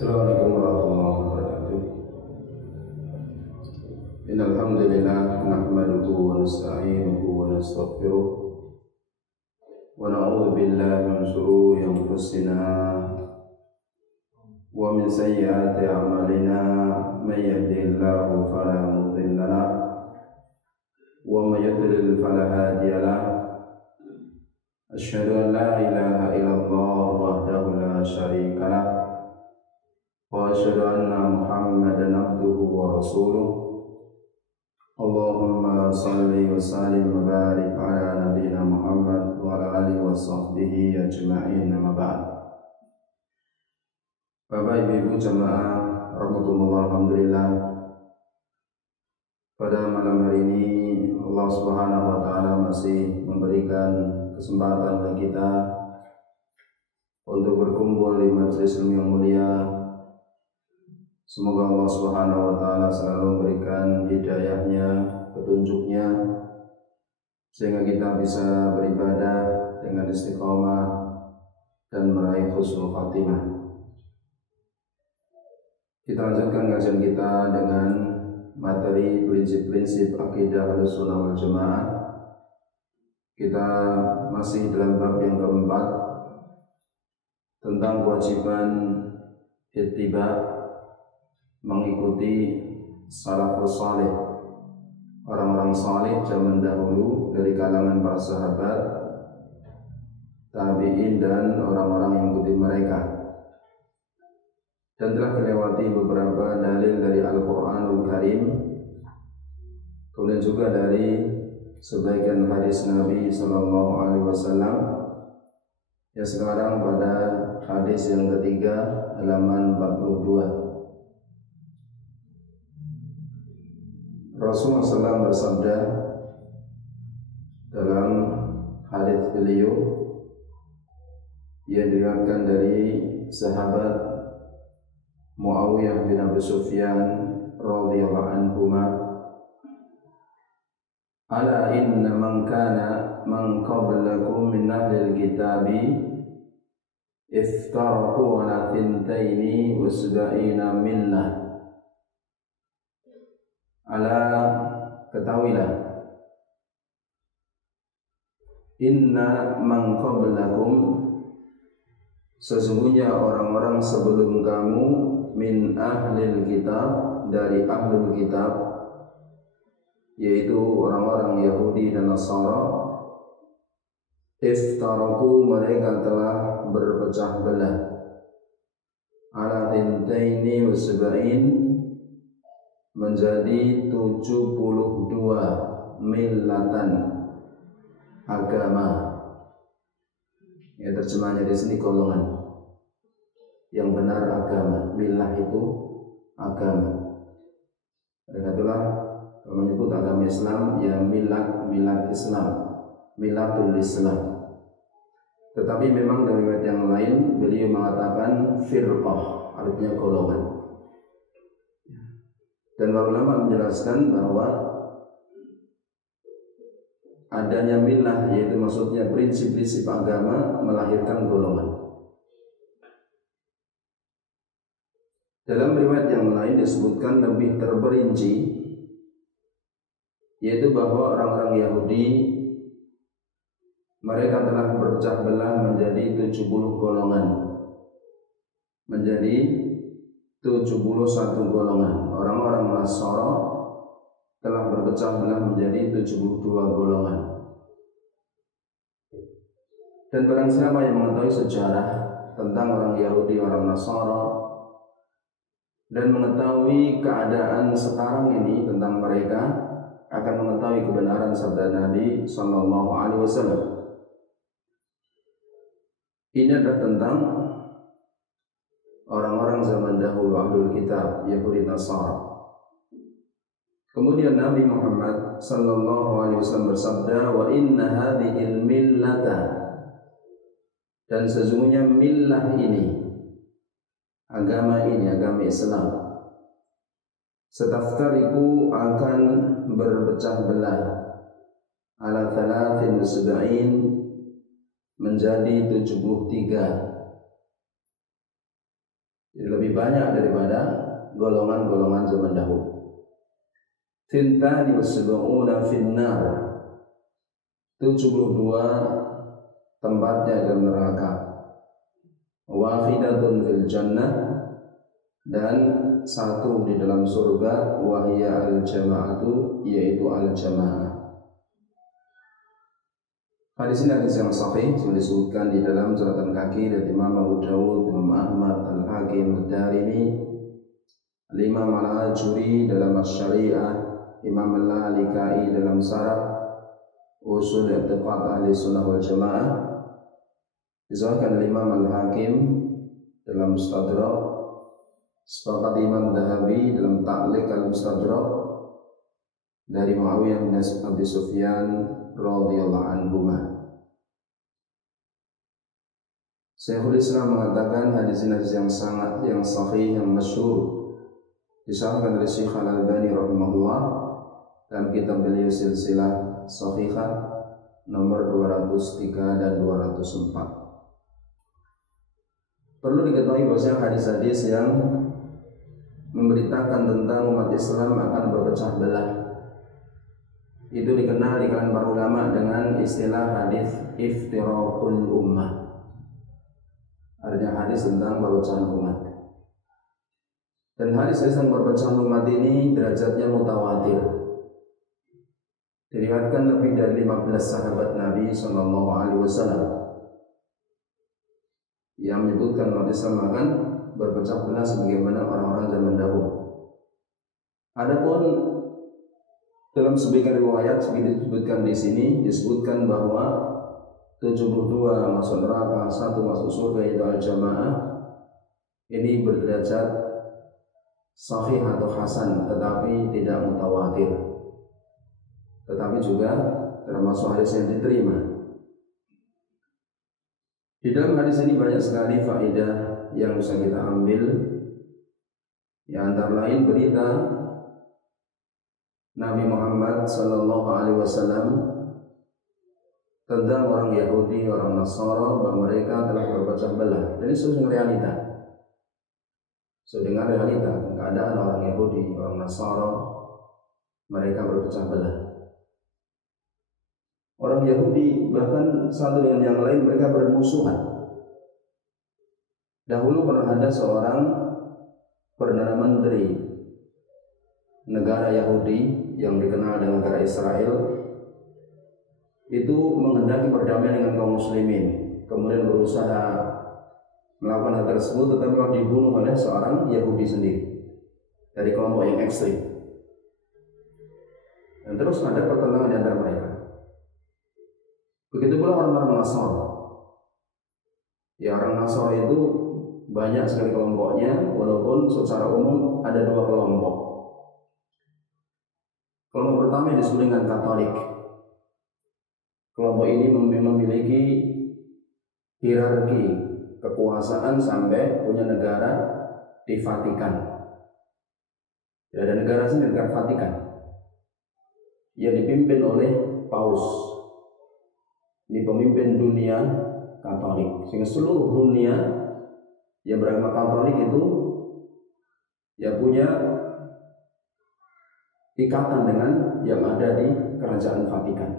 Assalamualaikum warahmatullahi wabarakatuh. Innal hamdalillah nahmaduhu wa nasta'inuhu wa nastaghfiruh wa na'udzu billahi min shururi anfusina wa min sayyiati a'malina may yahdihillahu fala mudilla lahu wa may yudlil fala hadiya lahu. Asyhadu an la ilaha illallah wahdahu la syarika lahu wa asyhadu anna Muhammadan abduhu wa rasuluh. Allahumma salli wa sallim wa barik ala nabiyyina Muhammad wa ala alihi wa sahbihi ajma'in, amma ba'd. Bapak Ibu jamaah rahmatullah, alhamdulillah, pada malam hari ini Allah Subhanahu wa taala masih memberikan kesempatan bagi kita untuk berkumpul di majelis ilmu yang mulia. Semoga Allah Subhanahu wa taala selalu memberikan hidayahnya, petunjuknya, sehingga kita bisa beribadah dengan istiqomah dan meraih husnul khatimah. Kita lanjutkan kajian kita dengan materi prinsip-prinsip akidah Ahlussunnah wal Jamaah. Kita masih dalam bab yang keempat tentang kewajiban ittiba, mengikuti salafus saleh, orang-orang saleh zaman dahulu dari kalangan para sahabat, tabi'in dan orang-orang yang mengikuti mereka. Dan telah melewati beberapa dalil dari Al-Qur'anul Karim, kemudian juga dari sebagian hadis Nabi sallallahu alaihi wasallam. Ya, sekarang pada hadis yang ketiga, halaman 42. Rasulullah SAW bersabda dalam hadis beliau yang diriwayatkan dari sahabat Muawiyah bin Abi Sufyan radhiyallahu anhuma, ala inna man kana man qablakum min ahlil kitabi iftaraku ala thintaini wa sab'ina millah. Ala, ketahuilah, inna man qablakum, sesungguhnya orang-orang sebelum kamu, min ahlil kitab, dari ahlul kitab, yaitu orang-orang Yahudi dan Nasara, iftaraku, mereka telah berpecah belah, ala tintaini wa sab'in, menjadi 72 millatan, agama. Ya, terjemahnya di sini golongan. Yang benar agama, millah itu agama. Dan itulah menyebut agama Islam ya milad Islam, miladul Islam. Tetapi memang dari riwayat yang lain beliau mengatakan firqah, artinya golongan. Dan para ulama menjelaskan bahwa adanya millah, yaitu maksudnya prinsip-prinsip agama, melahirkan golongan. Dalam riwayat yang lain disebutkan lebih terperinci, yaitu bahwa orang-orang Yahudi mereka telah berpecah belah menjadi 70 golongan, menjadi 71 golongan. Orang-orang Nasara telah berpecah belah menjadi 72 golongan. Dan barang siapa yang mengetahui sejarah tentang orang Yahudi, orang Nasara, dan mengetahui keadaan sekarang ini tentang mereka, akan mengetahui kebenaran sabda Nabi sallallahu alaihi wasallam. Ini adalah tentang orang-orang zaman dahulu, ahlul kitab, Yahudi Nasara. Kemudian Nabi Muhammad sallallahu alaihi wasallam bersabda, wa inna hadhil millata, dan sesungguhnya millah ini, agama ini, agama Islam, setaftariku, akan berpecah belah, ala 73, menjadi 73 Jadi lebih banyak daripada golongan-golongan zaman dahulu. Tintani wasab'una finnar, 72 tempatnya dalam neraka. Wahidatun fil jannah, dan satu di dalam surga. Wahya al-jama'atu, yaitu al-jama'ah. Hadis ini hadis yang sahih, sudah disebutkan di dalam catatan kaki dari Imam Abu Dawud, Imam Ahmad, Al-Hakim, Ad-Darimi, Imam Al-Ajuri dalam Asy-Syari'ah, Imam Al-Lalikai dalam Syarah Usul I'tiqad Ahli Sunnah wal Jamaah, disebutkan Imam Al-Hakim dalam Mustadrak, sepakat Imam Dhahabi dalam Ta'liq Al-Mustadrak dari Muawiyah bin Abi Sufyan radhiyallahu anhuma. Syekhul Islam mengatakan hadis yang sahih, yang masyhur, disahkan oleh Syekh Al-Albani rahimahullah dalam kitab beliau Silsilah Shahihah nomor 203 dan 204. Perlu diketahui bahwa hadis-hadis yang memberitakan tentang umat Islam akan berpecah belah itu dikenal di kalangan para ulama dengan istilah hadis iftiraqul ummah. Artinya hadis tentang perpecahan umat. Dan hadis tentang perpecahan umat ini derajatnya mutawatir. Diriwayatkan lebih dari 15 sahabat Nabi sallallahu alaihi wasallam yang menyebutkan umat Islam akan berpecah belah sebagaimana orang-orang zaman dahulu. Adapun dalam sebagian riwayat disebutkan di sini, disebutkan bahwa 72 masuk neraka, 1 masuk surga, yaitu al-jamaah. Ini berderajat sahih atau hasan, tetapi tidak mutawatir, tetapi juga termasuk hadis yang diterima. Di dalam hadis ini banyak sekali faedah yang bisa kita ambil. Yang antara lain berita Nabi Muhammad sallallahu alaihi wasallam tentang orang Yahudi, orang Nasara, bahwa mereka telah berpecah belah. Jadi sesuai dengan realita. Sesuai dengan realita keadaan orang Yahudi, orang Nasara, mereka berpecah belah. Orang Yahudi bahkan satu dengan yang lain mereka bermusuhan. Dahulu pernah ada seorang Perdana Menteri negara Yahudi yang dikenal dengan negara Israel, itu menghendaki berdamai dengan kaum muslimin, kemudian berusaha melakukan hal tersebut, tetapi telah dibunuh oleh seorang Yahudi sendiri dari kelompok yang ekstrim. Dan terus ada pertentangan di antara mereka. Begitu pula orang-orang Nasara. Ya, orang Nasara itu banyak sekali kelompoknya, walaupun secara umum ada 2 kelompok. Kelompok pertama disebut dengan Katolik. Kelompok ini memiliki hierarki kekuasaan sampai punya negara di Vatikan. Ya, ada negara sendiri, negara Vatikan, yang dipimpin oleh Paus. Ini pemimpin dunia Katolik, sehingga seluruh dunia yang beragama Katolik itu ya punya ikatan dengan yang ada di kerajaan Vatikan,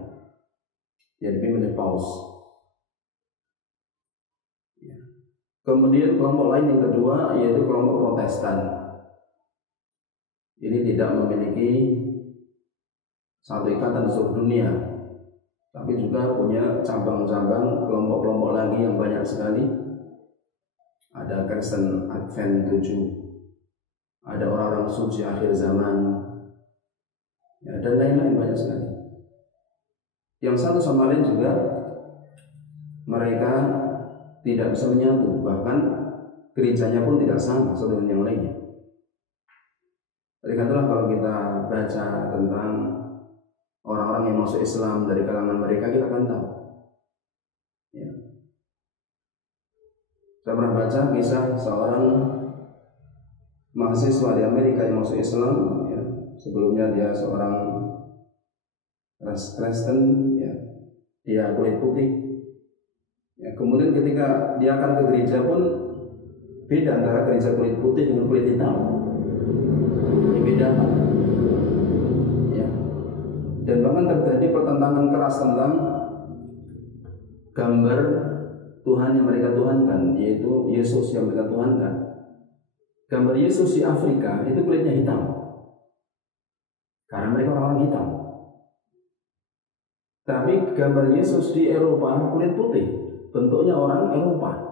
yang dipimpin oleh Paus. Ya. Kemudian kelompok lain yang kedua yaitu kelompok Protestan. Ini tidak memiliki satu ikatan di seluruh dunia, tapi juga punya cabang-cabang kelompok-kelompok lagi yang banyak sekali. Ada Kristen Advent 7, ada orang-orang suci akhir zaman, ya, dan lain-lain banyak sekali. Yang satu sama lain juga mereka tidak bisa menyatu, bahkan gerejanya pun tidak sama satu dengan yang lainnya. Oleh karena itulah kalau kita baca tentang orang-orang yang masuk Islam dari kalangan mereka, kita akan tahu. Ya. Saya pernah baca kisah seorang mahasiswa di Amerika yang masuk Islam. Ya. Sebelumnya dia seorang Kristen, ya. Dia kulit putih. Ya. Kemudian ketika dia akan ke gereja pun Beda antara gereja kulit putih dengan kulit hitam. Dibedakan. Ya. Dan bahkan terjadi pertentangan keras tentang gambar Tuhan yang mereka tuhankan, yaitu Yesus yang mereka tuhankan. Gambar Yesus di Afrika itu kulitnya hitam, karena mereka orang-orang hitam. Tapi gambar Yesus di Eropa kulit putih, bentuknya orang Eropa.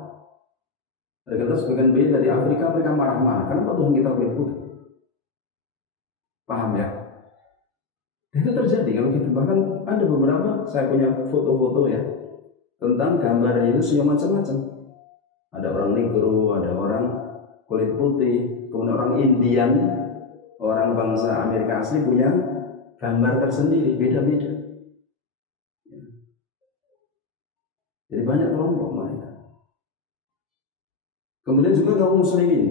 Mereka kata sebagian beda di Afrika, mereka marah-marah. Kenapa Tuhan kita kulit putih? Paham ya? Itu terjadi kalau gitu. Bahkan ada beberapa, saya punya foto-foto ya, tentang gambar Yesus yang macam-macam. Ada orang Negro, ada orang kulit putih, kemudian orang Indian, orang bangsa Amerika asli punya gambar tersendiri, beda-beda. Jadi banyak kelompok mereka. Kemudian juga kaum muslimin.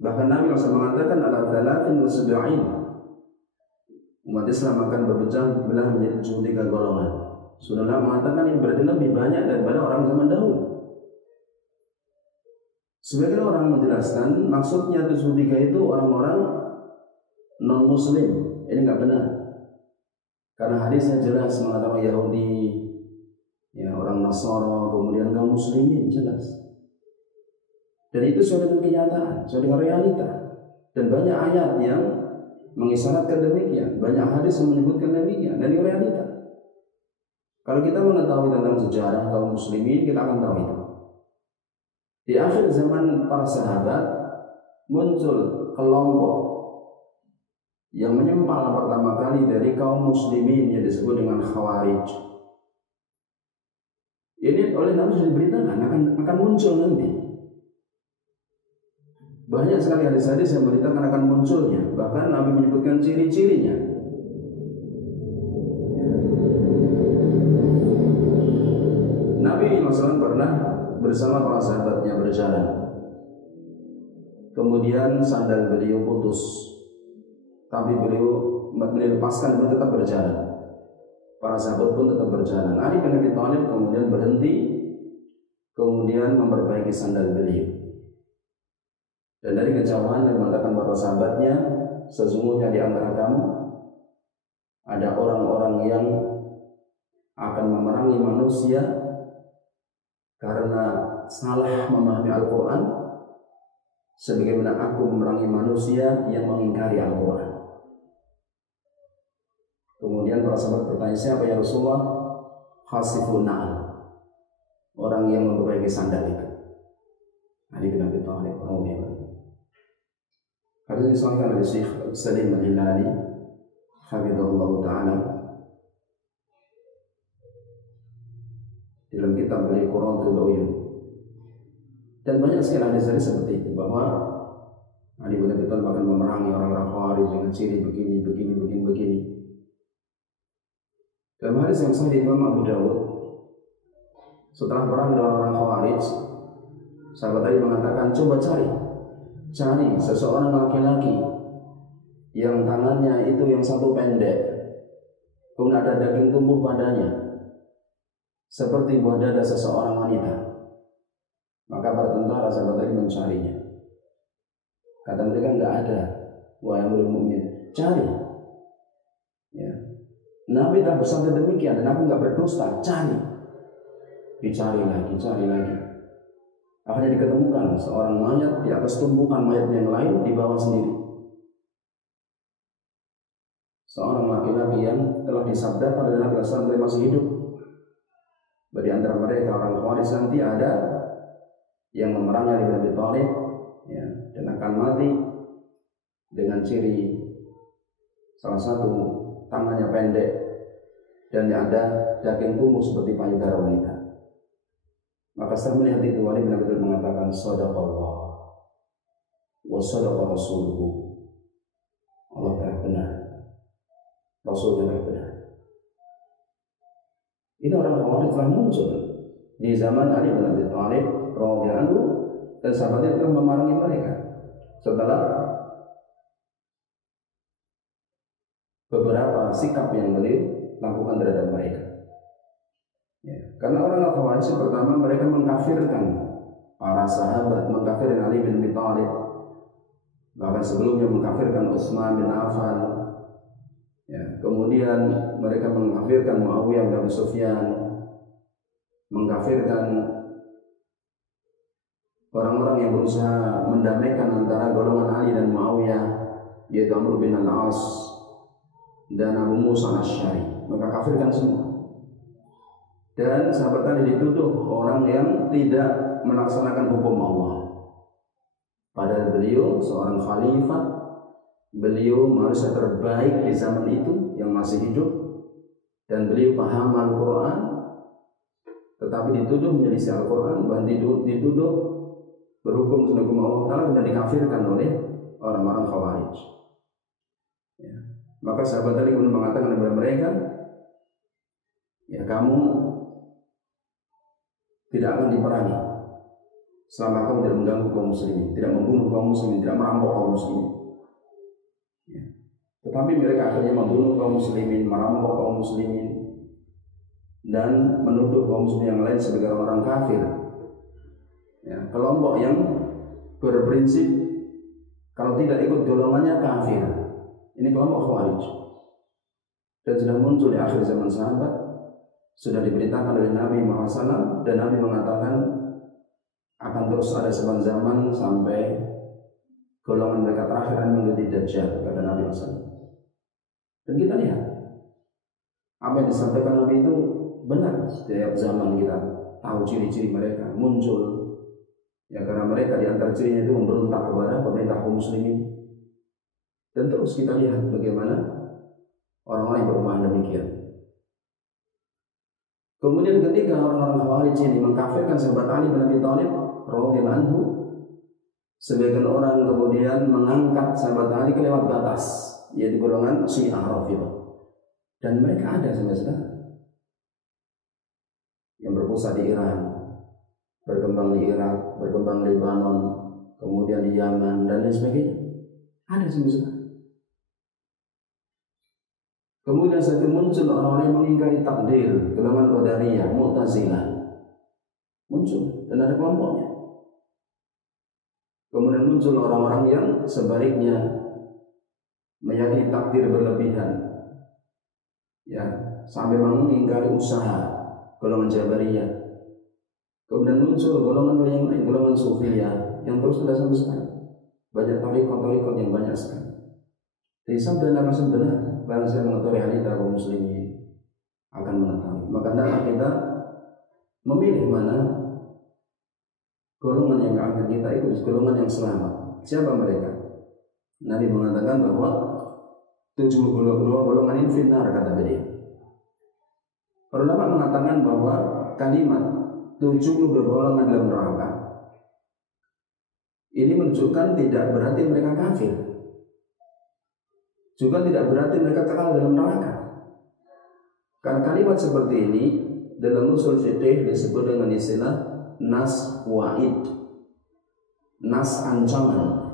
Bahkan Nabi SAW mengatakan ala 73. Umat Islam akan berpecah belah menjadi 73 golongan. Sudah mengatakan ini berarti lebih banyak daripada orang zaman dahulu. Sebagian orang menjelaskan maksudnya 73 itu orang-orang non-muslim. Ini nggak benar. Karena hadisnya jelas mengatakan Yahudi, ya orang Nasara, kemudian kaum muslimin, jelas. Dan itu sudah dengan kenyataan, sudah dengan realita. Dan banyak ayat yang mengisyaratkan demikian, banyak hadis yang menyebutkan demikian, dan itu realita. Kalau kita mengetahui tentang sejarah kaum muslimin, kita akan tahu itu. Di akhir zaman para sahabat muncul kelompok yang menyempal pertama kali dari kaum muslimin yang disebut dengan Khawarij. Ini oleh Nabi sudah diberitakan akan muncul nanti. Banyak sekali hadis-hadis yang beritakan akan munculnya. Bahkan Nabi menyebutkan ciri-cirinya. Nabi SAW pernah bersama para sahabatnya berjalan. Kemudian sandal beliau putus, tapi beliau lepaskan, beliau tetap berjalan. Para sahabat pun tetap berjalan. Ali bin Abi Thalib kemudian berhenti, kemudian memperbaiki sandal beliau. Dan dari kejauhan dia mengatakan kepada sahabatnya, sesungguhnya di antara kamu ada orang-orang yang akan memerangi manusia karena salah memahami Al-Quran, sebagaimana aku memerangi manusia yang mengingkari Al-Quran. Kemudian para sahabat bertanya, siapa ya Rasulullah? Khasifun na'al, orang yang memperbaiki sandal itu. Ali bin Abi Thalib radhiyallahu anhu. Hadis disahihkan oleh Syekh Salim Al-Hilali hafizahullah taala dalam kitab beliau Qurratul Uyun. Dan banyak sekali hadis seperti itu, bahwa Ali bin Abi Thalib akan memerangi orang-orang Khawarij dengan ciri begini. Dalam hadis yang sahih Imam Abu Dawud, setelah perang dengan orang Khawarij, sahabat tadi mengatakan, coba cari seseorang laki-laki yang tangannya itu yang satu pendek, kemudian ada daging tumbuh padanya seperti buah dada seseorang wanita. Maka para tentara sahabat tadi mencarinya. Kata mereka, enggak ada. Wahai Amirul Mukminin, cari. Ya. Nabi telah bersabda demikian dan aku enggak berdusta. Cari. Dicari lagi. Akhirnya diketemukan seorang mayat di atas tumpukan mayat yang lain di bawah sendiri. Seorang laki-laki yang telah disabdakan oleh Nabi SAW masih hidup. Di antara mereka orang Khawarij nanti ada yang memerangi Ali bin Abi Thalib, ya, dan akan mati dengan ciri salah satu tangannya pendek dan ada daging tumbuh seperti payudara wanita. Maka setelah melihat itu, Ali bin Abi Thalib mengatakan, Sadaqallah wa sadaqa rasuluhu. Allah telah benar, Rasulnya telah benar. Ini orang Khawarij telah muncul di zaman Ali bin Abi Thalib radhiyallahu anhu, dan sahabatnya telah memerangi mereka setelah beberapa sikap yang beliau lakukan terhadap mereka. Ya, karena orang Khawarij pertama mereka mengkafirkan para sahabat mengkafirkan Ali bin Abi Thalib, bahkan sebelumnya mengkafirkan Utsman bin Affan. Ya, kemudian mereka mengkafirkan Muawiyah bin Abi Sufyan, mengkafirkan orang-orang yang berusaha mendamaikan antara golongan Ali dan Muawiyah, yaitu Amr bin al-As dan Abu Musa al-Asy'ari. Mereka kafirkan semua. Dan sahabat Ali dituduh orang yang tidak melaksanakan hukum Allah. Padahal beliau seorang khalifah, beliau manusia terbaik di zaman itu yang masih hidup, dan beliau paham Al-Quran, tetapi dituduh menyelisih Al-Quran, bahkan dituduh berhukum dengan hukum Allah Ta'ala dan dikafirkan oleh orang-orang Khawarij. Ya. Maka sahabat Ali kemudian mengatakan kepada mereka, ya, kamu tidak akan diperangi selama kamu tidak mengganggu kaum muslimin, tidak membunuh kaum muslimin, tidak merampok kaum muslimin. Ya. Tetapi mereka akhirnya membunuh kaum muslimin, merampok kaum muslimin, dan menuduh kaum muslimin yang lain sebagai orang kafir. Ya, kelompok yang berprinsip kalau tidak ikut golongannya kafir. Ini kelompok Khawarij. Dan sudah muncul di akhir zaman sahabat, sudah diberitakan oleh Nabi Muhammad SAW, dan Nabi mengatakan akan terus ada zaman sampai golongan mereka terakhir akan mengikuti Dajjal, kata Nabi SAW. Dan kita lihat apa yang disampaikan Nabi itu benar. Setiap zaman kita tahu ciri-ciri mereka muncul. Ya, karena mereka di antara cirinya itu memberontak kepada pemerintah kaum muslimin. Dan terus kita lihat bagaimana orang-orang yang berubah demikian. Kemudian ketika orang-orang Khawarij ini mengkafirkan sahabat Ali bin Abi Thalib radhiyallahu anhu, sebagian orang kemudian mengangkat sahabat Ali ke lewat batas, yaitu golongan Syiah Rafidhah. Dan mereka ada sampai sekarang yang berpusat di Iran, berkembang di Irak, berkembang di Lebanon, kemudian di Yaman dan lain sebagainya. Ada sampai sekarang. Kemudian saat itu muncul orang-orang yang mengingkari takdir, golongan Qadariyah, Mu'tazilah, muncul dan ada kelompoknya. Kemudian muncul orang-orang yang sebaliknya meyakini takdir berlebihan, ya, sampai mengingkari usaha, golongan Jabariyah. Kemudian muncul golongan yang lain, golongan Sufiyah, yang terus ada sampai sekarang. Banyak tarikot yang banyak sekali. Jadi sabda Nabi benar, barang saya mengetahui hadits kaum muslimin akan mengetahui. Maka hendaklah kita memilih mana golongan yang akan kita ikut, golongan yang selamat. Siapa mereka? Nabi mengatakan bahwa 72 golongan ini finnar, kata beliau. Para ulama mengatakan bahwa kalimat 72 golongan dalam neraka ini menunjukkan tidak berarti mereka kafir, juga tidak berarti mereka kekal dalam neraka. Karena kalimat seperti ini dalam usul fiqih disebut dengan istilah nas wa'id, nas ancaman.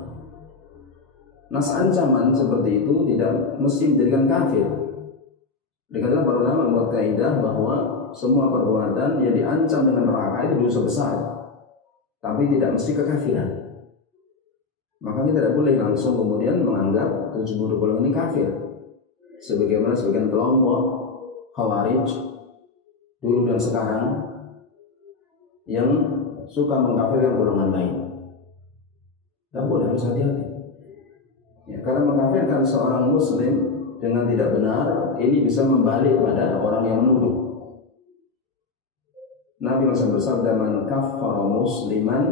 Nas ancaman seperti itu tidak mesti menjadikan kafir. Dikatakan para ulama membuat kaidah bahwa semua perbuatan yang diancam dengan neraka itu dosa besar, tapi tidak mesti kekafiran. Maka kita tidak boleh langsung kemudian menganggap 70 golongan ini kafir, sebagaimana sebagian kelompok Khawarij dulu dan sekarang yang suka mengkafirkan golongan lain. Tidak boleh, harus hati-hati. Ya, karena mengkafirkan seorang muslim dengan tidak benar ini bisa membalik pada orang yang menuduh. Nabi SAW bersabda, "Man kaffara musliman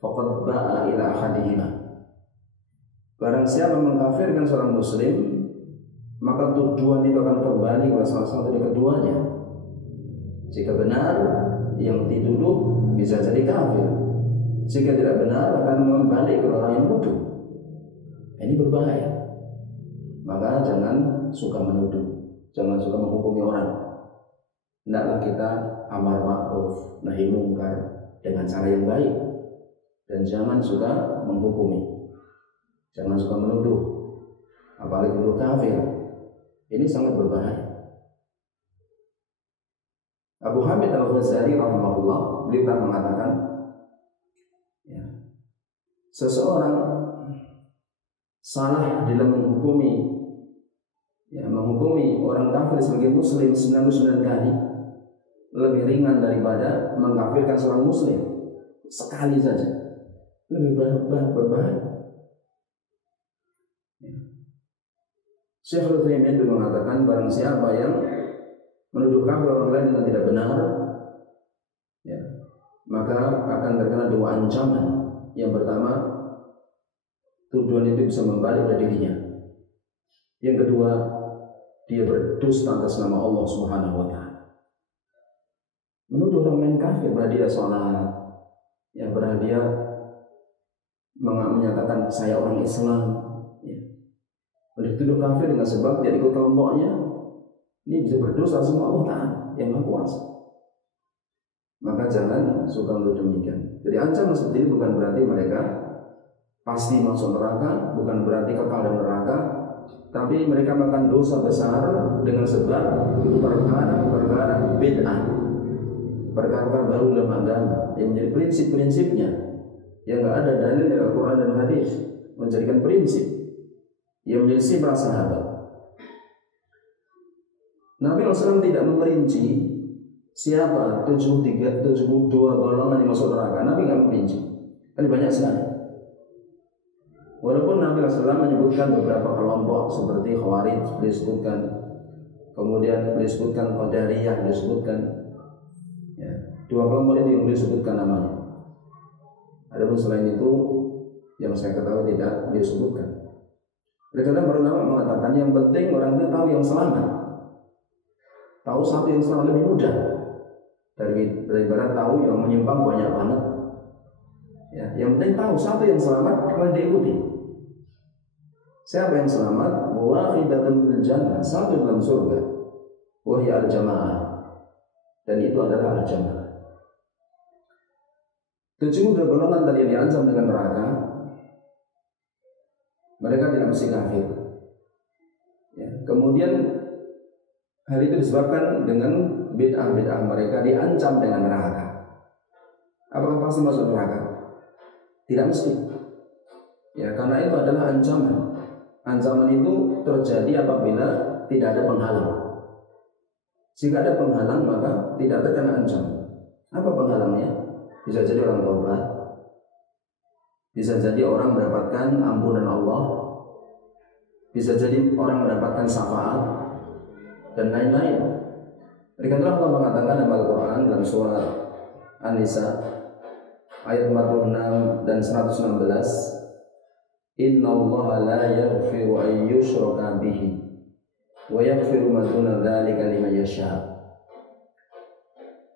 faqad ba'a ila ahadihima." Barang siapa mengkafirkan seorang muslim, maka tuduhan itu akan kembali kepada salah satu dari keduanya. Jika benar, yang dituduh bisa jadi kafir. Jika tidak benar, akan kembali ke orang yang menuduh. Ini berbahaya. Maka jangan suka menuduh, jangan suka menghukumi orang. Hendaklah kita amar ma'ruf nahi mungkar dengan cara yang baik, dan jangan suka menghukumi, jangan suka menuduh, apalagi menuduh kafir. Ini sangat berbahaya. Abu Hamid Al-Ghazali rahimahullah beliau mengatakan, seseorang salah dalam menghukumi orang kafir sebagai muslim 99 kali lebih ringan daripada mengkafirkan seorang muslim sekali saja, lebih berbahaya. Syekhul Utsaimin itu mengatakan barang siapa yang menuduh kafir orang lain dengan tidak benar, ya, maka akan terkena dua ancaman. Yang pertama, tuduhan itu bisa membalik pada dirinya. Yang kedua, dia berdusta atas nama Allah Subhanahu wa taala. Menuduh orang lain kafir pada dia salat, yang pada dia menyatakan saya orang Islam, ya. Dituduh kafir dengan sebab dia ikut kelompoknya, ini bisa berdosa sama Allah Ta'ala yang Maha Kuasa. Maka jangan suka menuduh demikian. Jadi ancaman seperti ini bukan berarti mereka pasti masuk neraka, bukan berarti kekal dalam neraka, tapi mereka makan dosa besar dengan sebab perkara-perkara bid'ah, perkara baru dalam agama yang menjadi prinsip-prinsipnya yang nggak ada dalil dari Al-Quran dan Hadis, menjadikan prinsip yang menyelisih para sahabat. Nabi SAW tidak memperinci siapa 72 golongan yang masuk neraka. Nabi nggak memperinci, kan banyak sekali. Walaupun Nabi SAW menyebutkan beberapa kelompok seperti Khawarij disebutkan, kemudian disebutkan Qadariyah disebutkan, ya, dua kelompok itu yang disebutkan namanya. Adapun selain itu yang saya ketahui tidak disebutkan. Karena para ulama mengatakan yang penting orang itu tahu yang selamat. Tahu satu yang selamat lebih mudah daripada tahu yang menyimpang banyak banget. Ya, yang penting tahu satu yang selamat kemudian diikuti. Siapa yang selamat? Wahidatun bil jannah, satu dalam surga. Wahya al-jamaah, dan itu adalah al-jamaah. 72 golongan tadi yang diancam dengan neraka, mereka tidak mesti kafir. Ya, kemudian hal itu disebabkan dengan bid'ah mereka diancam dengan neraka. Apakah pasti masuk neraka? Tidak mesti. Ya, karena itu adalah ancaman. Ancaman itu terjadi apabila tidak ada penghalang. Jika ada penghalang maka tidak terkena ancaman. Apa penghalangnya? Bisa jadi orang taubat, bisa jadi orang mendapatkan ampunan Allah, bisa jadi orang mendapatkan syafaat, dan lain-lain. Karena Allah mengatakan dalam Al-Quran dalam surah An-Nisa ayat 46 dan 116, Inna Allah la yaghfiru an yushraka bihi wa yaghfiru ma duna dzalika liman yasha.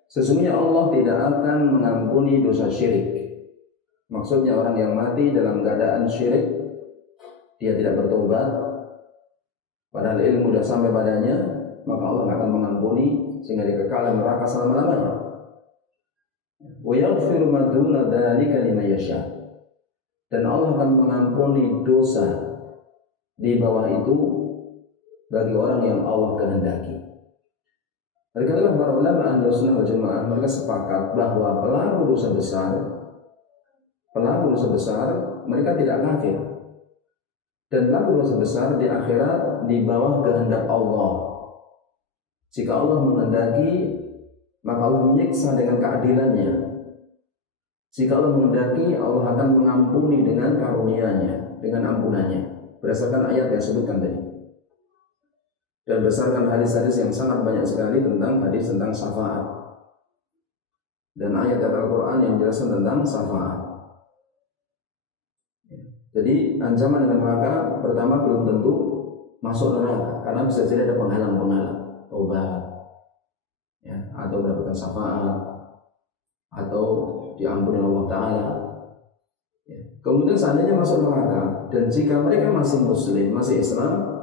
Sesungguhnya Allah tidak akan mengampuni dosa syirik. Maksudnya orang yang mati dalam keadaan syirik, dia tidak bertobat, padahal ilmu sudah sampai padanya, maka Allah akan mengampuni sehingga dia kekal dalam neraka selama-lamanya. Wa yaghfiru ma duna dzalika liman yasha. Dan Allah akan mengampuni dosa di bawah itu bagi orang yang Allah kehendaki. Karena para ulama Ahlussunnah wal Jamaah mereka sepakat bahwa pelaku dosa besar mereka tidak kafir, dan pelaku dosa besar di akhirat di bawah kehendak Allah. Jika Allah menghendaki, maka Allah menyiksa dengan keadilannya. Jika Allah menghendaki, Allah akan mengampuni dengan karunia-Nya, dengan ampunannya, berdasarkan ayat yang disebutkan tadi. Dan berdasarkan hadis-hadis yang sangat banyak sekali tentang hadis tentang syafaat dan ayat Al-Quran yang menjelaskan tentang syafaat. Jadi ancaman dengan neraka pertama belum tentu masuk neraka, karena bisa jadi ada penghalang-penghalang, obat, ya, atau mendapatkan syafaat, atau diampuni Allah Ta'ala. Ya. Kemudian seandainya masuk neraka, dan jika mereka masih muslim, masih Islam,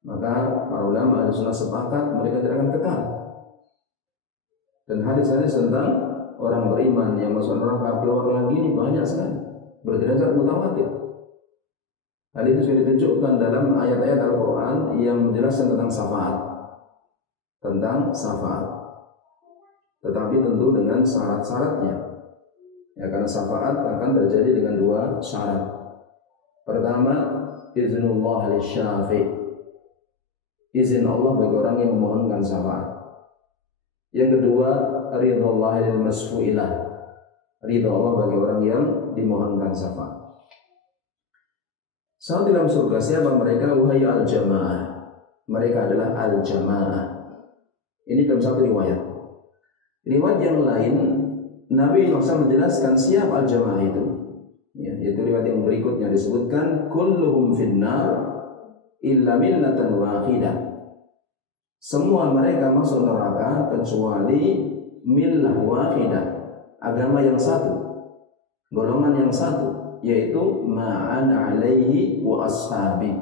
maka para ulama Ahlussunnah sepakat mereka tidak akan kekal. Dan hadis-hadis tentang orang beriman yang masuk neraka keluar lagi ini banyak sekali, berderajat mutawatir. Hal itu sudah ditunjukkan dalam ayat-ayat Al-Quran yang menjelaskan tentang syafaat, tetapi tentu dengan syarat-syaratnya. Ya, karena syafaat akan terjadi dengan dua syarat. Pertama, iznullah lisyafi', izin Allah bagi orang yang memohonkan syafaat. Yang kedua, ridhallah lil masfu'ilah, ridha Allah bagi orang yang dimohonkan syafaat. Saat dalam surga siapa mereka? Wahai al-jamaah, mereka adalah al-jamaah. Ini dalam satu riwayat. Riwayat yang lain Nabi SAW menjelaskan siapa al-jamaah itu. Ya, yaitu riwayat yang berikutnya disebutkan kulluhum finnar illa millatan wahidah. Semua mereka masuk neraka kecuali millah wahidah, agama yang satu, golongan yang satu, yaitu ma'ana alaihi wa ashabi,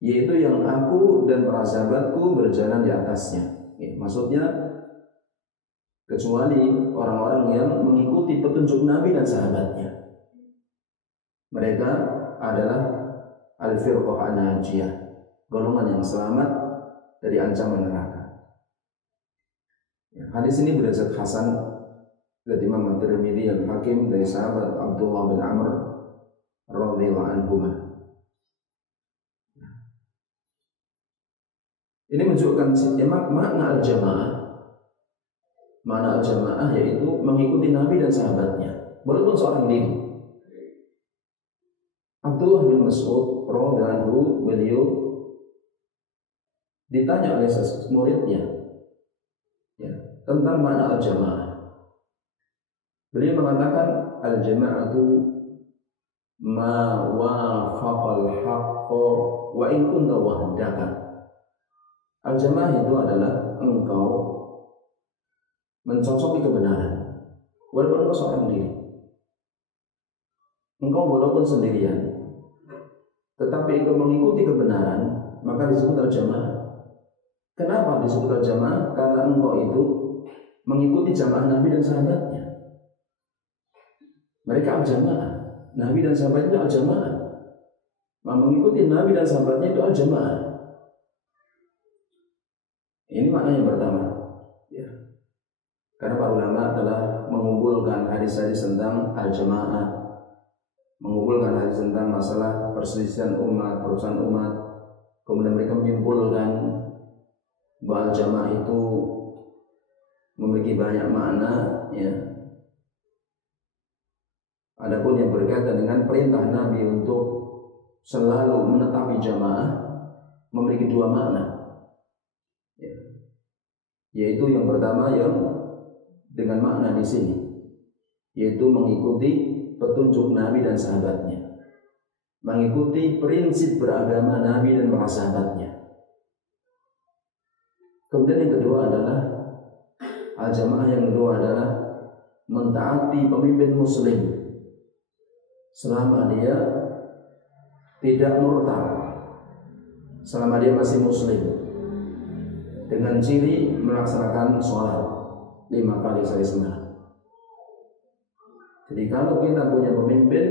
yaitu yang aku dan para sahabatku berjalan di atasnya. Ya, maksudnya kecuali orang-orang yang mengikuti petunjuk Nabi dan sahabatnya. Mereka adalah al-firqah an-najiyah, golongan yang selamat dari ancaman neraka. Ya, hadis ini berasal Hasan dari Imam At-Tirmidzi dan Hakim dari sahabat Abdullah bin Amr radhiyallahu anhuma. Ini menunjukkan makna al-jamaah. Makna al-jamaah yaitu mengikuti Nabi dan sahabatnya, walaupun seorang diri. Abdullah bin Mas'ud radhiyallahu anhu, beliau ditanya oleh muridnya ya, tentang makna al-jamaah. Beliau mengatakan al-jama'atu ma wafaqal haqqa wa in kunta wahdaka. Al-jamaah itu adalah engkau mencocoki kebenaran walaupun engkau seorang diri. Engkau walaupun sendirian, tetapi engkau mengikuti kebenaran, maka disebut al-jamaah. Kenapa disebut al-jamaah? Karena engkau itu mengikuti jamaah Nabi dan sahabatnya. Mereka al-jamaah. Nabi dan sahabatnya itu al-jamaah. Mengikuti Nabi dan sahabatnya itu al-jamaah. Ini makna yang pertama. Ya. Karena para ulama telah mengumpulkan hadis-hadis tentang al-jamaah, mengumpulkan hadis tentang masalah perselisihan umat, perusahaan umat. Kemudian mereka menyimpulkan bahwa jamaah itu memiliki banyak makna, ya. Adapun yang berkaitan dengan perintah Nabi untuk selalu menetapi jamaah memiliki dua makna, ya. Yaitu yang pertama yang dengan makna di sini, yaitu mengikuti petunjuk Nabi dan sahabatnya, mengikuti prinsip beragama Nabi dan para sahabatnya. Kemudian yang kedua adalah al-jamaah, yang kedua adalah mentaati pemimpin muslim selama dia tidak murtad, selama dia masih muslim, dengan ciri melaksanakan sholat 5 kali sehari semalam. Jadi kalau kita punya pemimpin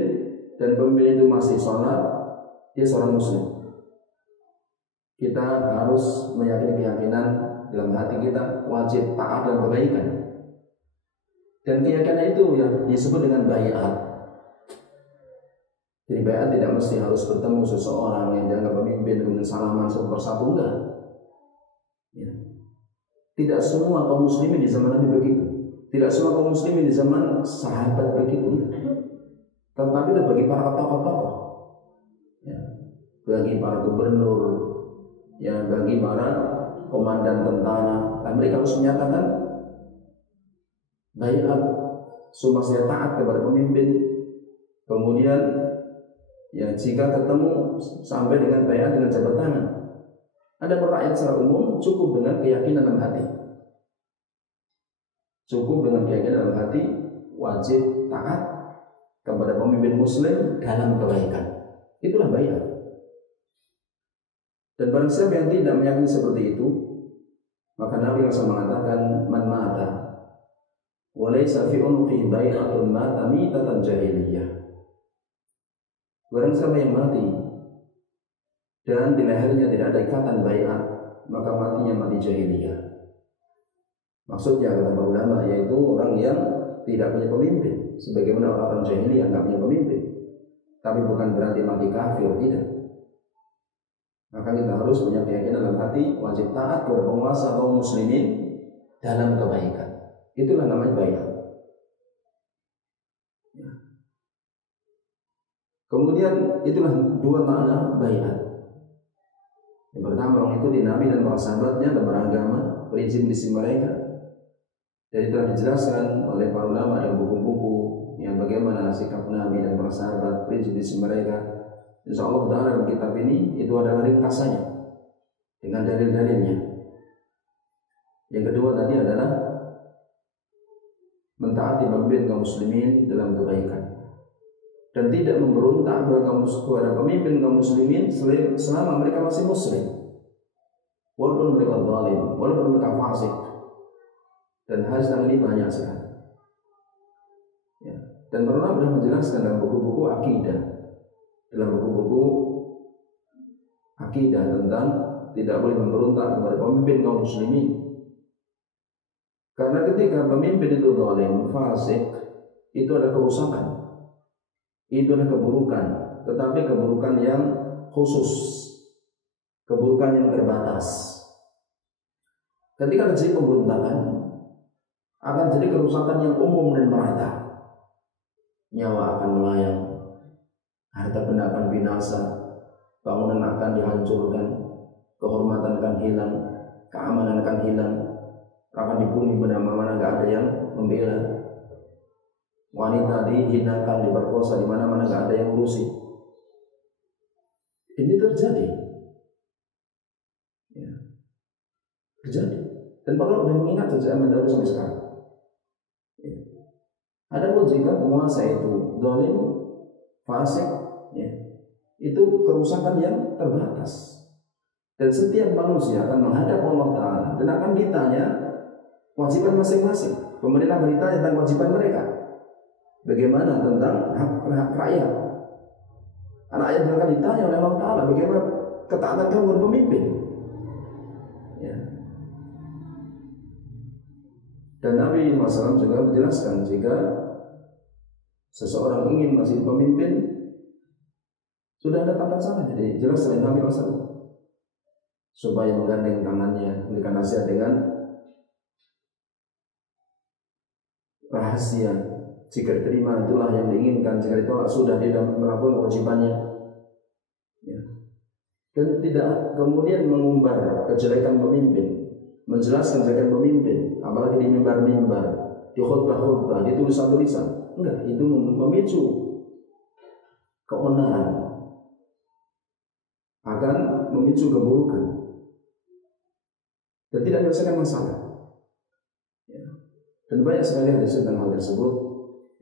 dan pemimpin itu masih sholat, dia seorang muslim, kita harus meyakini keyakinan dalam hati kita wajib taat dan kebaikan. Dan keyakinan itu yang disebut dengan baiat. Jadi baiat tidak mesti harus bertemu seseorang yang dianggap pemimpin kemudian salaman satu persatu, enggak. Ya. Tidak semua kaum muslimin di zaman Nabi begitu. Tidak semua kaum muslimin di zaman sahabat begitu. Tetapi itu bagi para tokoh-tokoh, ya, bagi para gubernur, ya, bagi para komandan tentara, dan mereka harus menyatakan baiat, sumpah taat kepada pemimpin. Kemudian, ya, jika ketemu sampai dengan baiat dengan jabat tangan. Ada rakyat secara umum cukup dengan keyakinan dalam hati. Cukup dengan keyakinan dalam hati, wajib taat kepada pemimpin muslim dalam kebaikan. Itulah baiat. Dan barang siapa yang tidak meyakini seperti itu, maka Nabi SAW mengatakan man mata wa laysa fi unqihi bai'atun mata mitatan jahiliyah. Barang siapa yang mati dan di lehernya tidak ada ikatan bai'at, maka matinya mati jahiliyah. Maksudnya kata para ulama yaitu orang yang tidak punya pemimpin sebagaimana orang-orang jahiliyah nggak punya pemimpin. Tapi bukan berarti mati kafir, tidak. Maka kita harus punya keyakinan dalam hati, wajib taat kepada penguasa kaum muslimin dalam kebaikan. Itulah namanya baiat. Ya. Kemudian itulah dua makna baiat. Yang pertama, mengikuti Nabi dan para sahabatnya dan beragama, prinsip-prinsip mereka. Jadi telah dijelaskan oleh para ulama dalam buku-buku yang bagaimana sikap Nabi dan para sahabat, prinsip-prinsip mereka. Insyaallah dalam kitab ini itu adalah ringkasannya dengan dalil-dalilnya. Yang kedua tadi adalah mentaati pemimpin kaum muslimin dalam kebaikan dan tidak memberontak kepada pemimpin kaum muslimin selama mereka masih muslim, walaupun mereka zalim, walaupun mereka fasik. Dan hal ini banyak sekali. Ya. Dan pernah menjelaskan dalam buku-buku akidah, tentang tidak boleh memberontak kepada pemimpin kaum muslimin. Karena ketika pemimpin itu zalim, fasik, itu ada kerusakan, itu ada keburukan, tetapi keburukan yang khusus, keburukan yang terbatas. Ketika terjadi pemberontakan, akan jadi kerusakan yang umum dan merata. Nyawa akan melayang, harta benda akan binasa, bangunan akan dihancurkan, kehormatan akan hilang, keamanan akan hilang, akan dibunuh mana-mana, nggak ada yang membela. Wanita dihinakan, diperkosa di mana-mana, nggak ada yang ngurusi. Ini terjadi, ya. Terjadi. Dan perlu mengingat zaman dahulu sampai sekarang. Ya. Adapun jika penguasa itu zalim, fasik, ya, itu kerusakan yang terbatas. Dan setiap manusia akan menghadap Allah Ta'ala dan akan ditanya kewajiban masing-masing. Pemerintah bertanya tentang kewajiban mereka. Bagaimana tentang hak rakyat? Rakyat akan ditanya oleh Allah Ta'ala bagaimana ketaatan kamu kepada pemimpin. Ya. Dan Nabi SAW juga menjelaskan jika seseorang ingin masih pemimpin, sudah ada tata cara. Jadi jelas oleh Nabi SAW supaya menggandeng tangannya, memberikan nasihat dengan rahasia. Jika diterima itulah yang diinginkan, jika ditolak sudah tidak melakukan kewajibannya. Ya. Dan tidak kemudian mengumbar kejelekan pemimpin, menjelaskan kejelekan pemimpin, apalagi di mimbar-mimbar, di khutbah-khutbah, di tulisan-tulisan. Enggak, itu memicu keonaran, akan memicu keburukan dan tidak menyelesaikan masalah. Ya. Dan banyak sekali hadis tentang hal tersebut.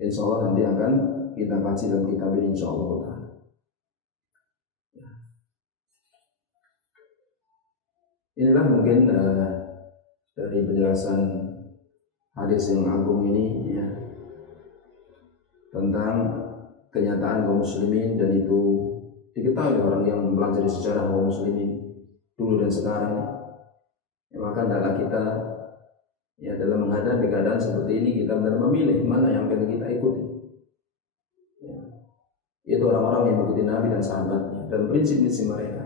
Insya Allah nanti akan kita baca dalam kitab ini, insya Allah. Ya. Inilah mungkin dari penjelasan hadis yang agung ini, ya, tentang kenyataan kaum muslimin, dan itu diketahui orang yang mempelajari sejarah kaum muslimin dulu dan sekarang. Ya, maka adalah kita, ya, dalam menghadapi keadaan seperti ini kita benar memilih mana yang akan kita ikuti. Ya. Itu orang-orang yang mengikuti Nabi dan sahabatnya dan prinsip-prinsip mereka.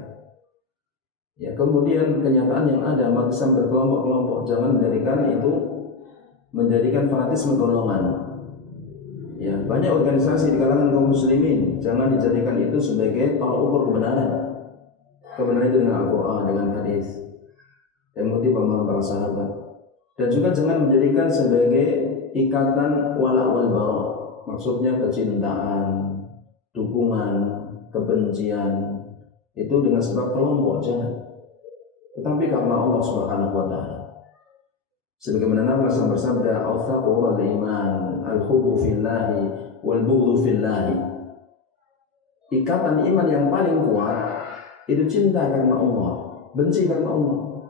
Ya, kemudian kenyataan yang ada umat Islam berkelompok-kelompok, jangan menjadikan fanatisme golongan. Ya, banyak organisasi di kalangan kaum muslimin, jangan dijadikan itu sebagai tolak ukur kebenaran. Kebenaran itu dengan Al-Quran, dengan hadis, yang mengikuti pemahaman para sahabat. Dan juga jangan menjadikan sebagai ikatan wala wal bara, maksudnya kecintaan, dukungan, kebencian, itu dengan sebab kelompok, jangan. Tetapi karena Allah Subhanahu wa Ta'ala. Sebagaimana Nabi SAW bersabda, "Al-thaqwa al-iman, al-hubbu fillahi wal-bughdhu fillahi." Ikatan iman yang paling kuat itu cinta karena Allah, benci karena Allah.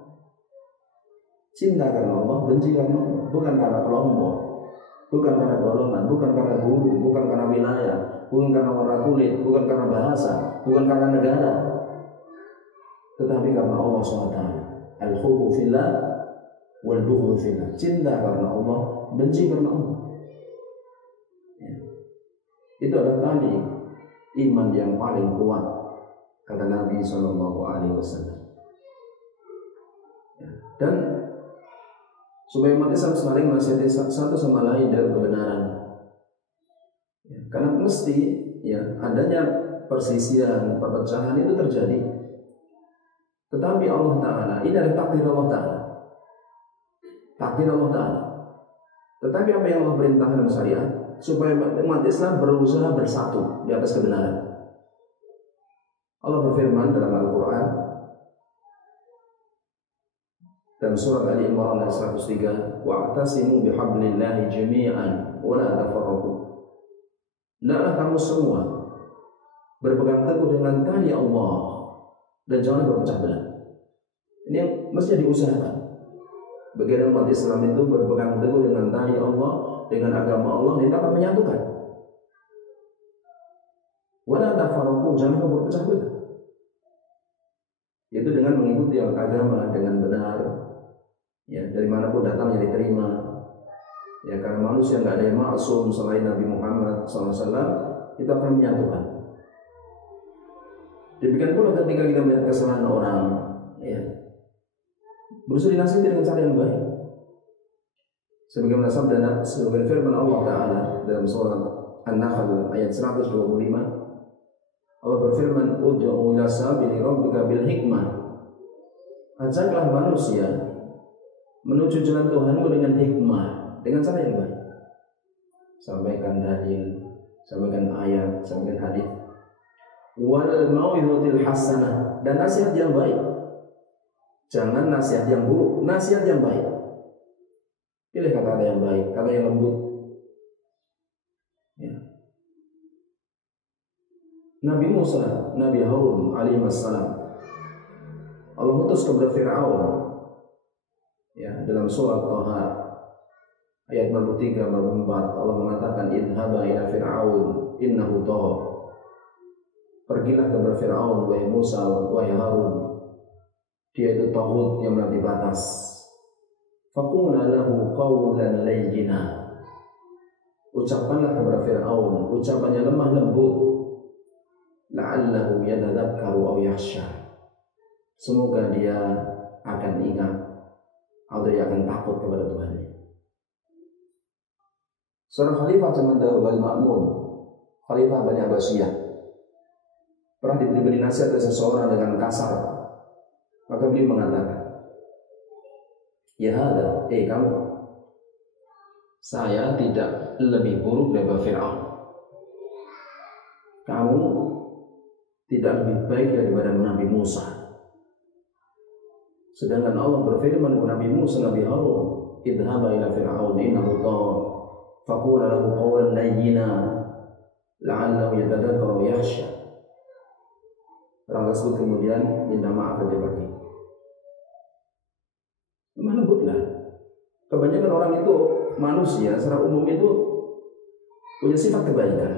Cinta karena Allah, benci karena Allah, bukan karena kelompok, bukan karena golongan, bukan karena guru, bukan karena wilayah, bukan karena warna kulit, bukan karena bahasa, bukan karena negara, tetapi karena Allah SWT. Al-hubbu fillah wal-bughdhu fillah. Cinta karena Allah, benci karena Allah. Ya. Itu adalah tali iman yang paling kuat, kata Nabi SAW. Dan supaya umat Islam saling menasihati satu sama lain dalam kebenaran. Karena mesti adanya perselisihan, perpecahan itu terjadi. Tetapi Allah Ta'ala, ini adalah takdir Allah Ta'ala. Takdir Allah Ta'ala. Tetapi apa yang Allah perintahkan dalam syariat, supaya umat Islam berusaha bersatu di atas kebenaran. Allah berfirman dalam Al-Quran dalam surat Ali Imran ayat 103, wa'tasimu bihablillahi jami'an wa la tafarraqu. Hendaklah kamu semua berpegang teguh dengan tali Allah dan jangan berpecah belah. Ini yang mesti diusahakan. Bagaimana umat Islam itu berpegang teguh dengan tali Allah, dengan agama Allah, dan dapat menyatukan. Wa la tafarraqu, jangan berpecah belah. Yaitu dengan mengikuti agama dengan benar. Dari manapun datangnya diterima. Karena manusia nggak ada yang maksum selain Nabi Muhammad SAW, itu akan menyatukan. Demikian pula ketika kita melihat kesalahan orang, berusaha dinasihati dengan cara yang baik. Sebagaimana sabda sebagai firman Allah Ta'ala dalam surat An-Nahl ayat 125, Allah berfirman, ud'u ila sabili rabbika bil hikmah. Ajaklah manusia menuju jalan Tuhanmu dengan hikmah, dengan cara yang baik. Sampaikan dalil, sampaikan ayat, sampaikan hadis. Wal mau'izatil hasanah, dan nasihat yang baik. Jangan nasihat yang buruk, nasihat yang baik. Pilih kata-kata yang baik, kata yang lembut. Nabi Musa, Nabi Harun alaihi wassalam, Allah utus kepada Fir'aun dalam surat Thaha ayat 43-44, Allah mengatakan idhaba ila fir'aun innahu tagha. Pergilah kepada Fir'aun wahai Musa, wahai Harun, dia itu taghut yang melampaui batas. Faqulna lahu qawlan layyina. Ucapkanlah kepada Fir'aun ucapan yang lemah lembut, la'allahu yatadakkaru aw yakhsha. Semoga dia akan ingat atau dia akan takut kepada Tuhannya. Seorang khalifah zaman Daud al-Ma'mun, khalifah Bani Abbasiyah, pernah diberi nasihat oleh seseorang dengan kasar. Maka beliau mengatakan, ya hada, kamu, saya tidak lebih buruk daripada Fir'aun. Kamu tidak lebih baik daripada Nabi Musa. Sedangkan Allah berfirman kepada Nabi Musa, Nabi Harun, idhaba ila fir'aun innahu tagha faqula lahu qawlan layyina la'allahu yatadhakkaru wa yakhsha. Orang tersebut kemudian minta maaf dan dia pergi. Lemah lembutlah. Kebanyakan orang itu, manusia secara umum itu punya sifat kebaikan.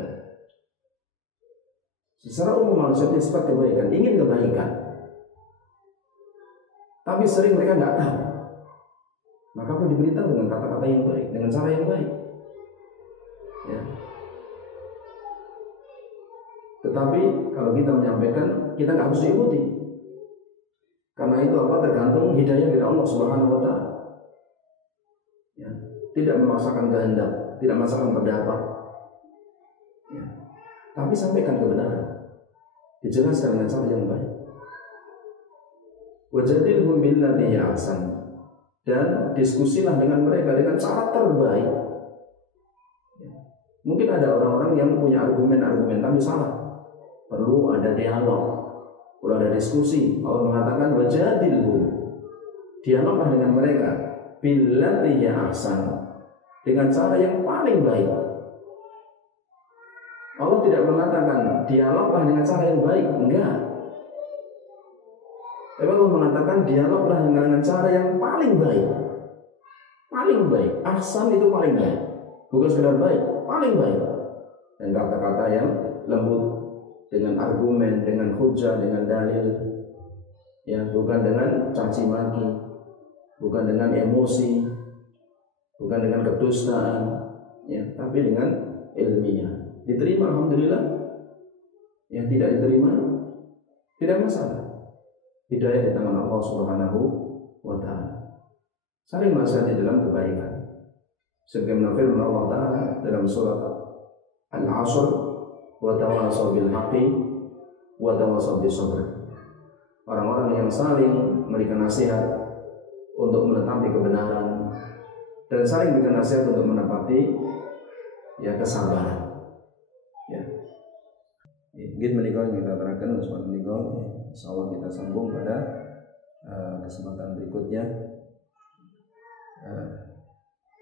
Secara umum manusia punya sifat kebaikan, ingin kebaikan. Tapi sering mereka nggak tahu. Maka perlu diberitahu dengan kata-kata yang baik, dengan cara yang baik. Tetapi kalau kita menyampaikan, kita nggak harus diikuti. Karena itu tergantung hidayah dari Allah Subhanahu Wa Taala. Tidak memaksakan kehendak, tidak memaksakan pendapat. Tapi sampaikan kebenaran, dijelaskan dengan cara yang baik. Wajadilhum billati ahsan, dan diskusilah dengan mereka dengan cara terbaik. Mungkin ada orang-orang yang punya argumen-argumen tapi salah. Perlu ada dialog, perlu ada diskusi. Allah mengatakan wajadilhum, dialoglah dengan mereka billati ahsan, dengan cara yang paling baik. Allah tidak mengatakan dialoglah dengan cara yang baik, enggak. Tapi Allah mengatakan dialoglah dengan cara yang paling baik. Paling baik, ahsan itu paling baik. Bukan sekedar baik, paling baik. Dan kata-kata yang lembut, dengan argumen, dengan hujah, dengan dalil. Bukan dengan caci maki, bukan dengan emosi, bukan dengan kedustaan, tapi dengan ilmiah. diterima alhamdulillah, yang tidak diterima tidak masalah. Hidayah di tangan Allah Subhanahu wa taala. Saling nasihati dalam kebaikan. Sebagaimana firman Allah taala dalam surat Al-Asr, wa tawasaw bil haqqi wa tawasaw bis sabr. Orang-orang yang saling memberikan nasihat untuk menetapi kebenaran dan saling memberikan nasihat untuk menepati ya kesabaran. Ya. Gitu menikah kita terangkan kesempatan menikah. Insyaallah kita sambung pada kesempatan berikutnya.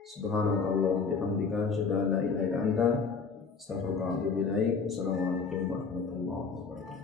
Subhanakallah bihamdika asyhadu an la ilaha illa anta astaghfiruka wa atubu ilaik. Assalamualaikum warahmatullahi wabarakatuh.